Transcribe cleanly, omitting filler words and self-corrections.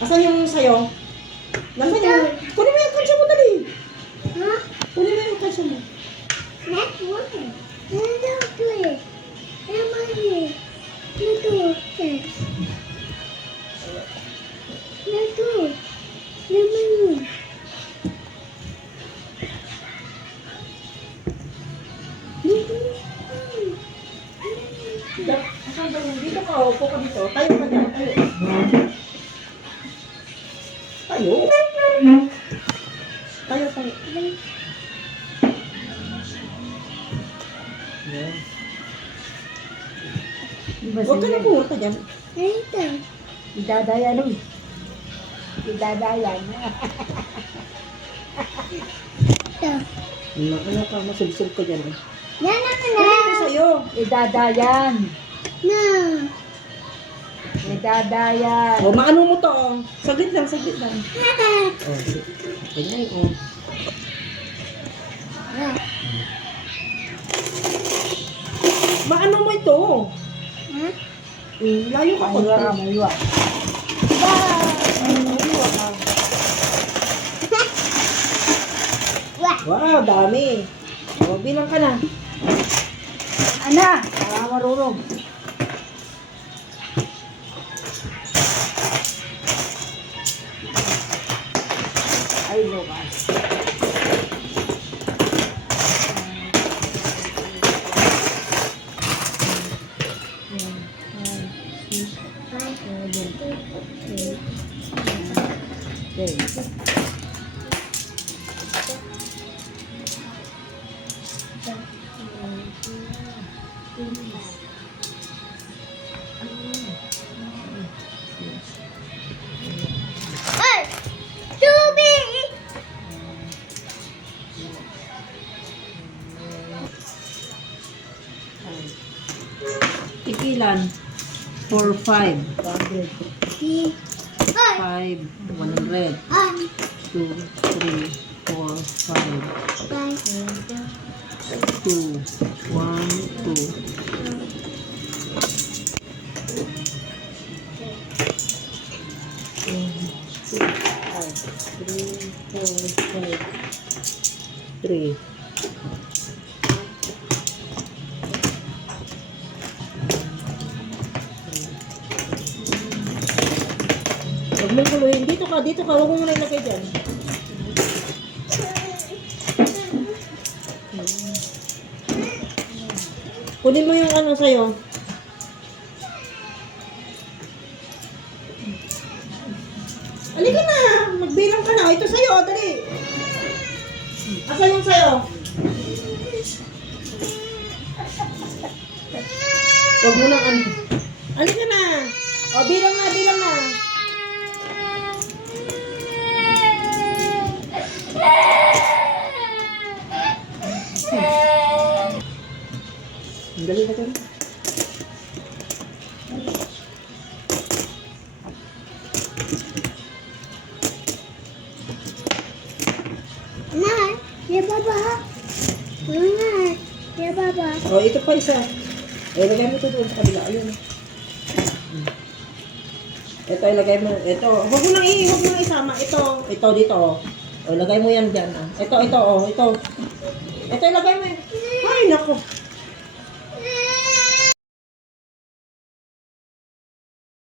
Asan yung sayo? Nasaan yung... Kunin mo yung kalsya mo, dali. Ha? Kunin mo yung kalsya mo. Next one. Ano to eh? Emily. Ito. Ito. Lemon. Asan ba yung... Dito ka, upo ka dito. Tayo ka dyan, tayo. Tayo. Tayo, tayo. Yan. Huwag ka na pumunta dyan. Ito. Idadaya nun. Idadaya na. Ito. Ano ka, masubsob ka dyan. Yan ako na. Kunin ko sa'yo. Idadayan. Na. Idadayan. O, maano mo to, oh. Saglit lang, saglit lang. O, ganyan, o. Maano mo ito? Ha? Layo ka ko. Maywa, maywa. Wow, dami. O, bilang ka na. Ana, para marunong. Ay, lukas. Ay! Tubig! Ikilan? 4, 5. Ay! 5, 100. Ay! 2, 3, 4, 5. Bye. 2, 1, 2. Three. Huwag mong kuluhin. Dito ka, dito ka. Huwag mo muna ilagay dyan. Kunin mo yung ano sa'yo. Halika na! Magbilang ka na. Ito sa'yo. Dali. Asa yung sa'yo? Huwag mo nang ano. Halika na. O, bilang na, bilang na. Ang dali na dyan. Nay, ya baba. Nay, ya baba. O, ito pa isa. Ilagay mo ito doon sa kabila. Ayun. Ito, ilagay mo. Ito. Huwag mo nang isama. Ito dito. O, ilagay mo yan dyan. Ito. Ito, ilagay mo yan. Ay, naku.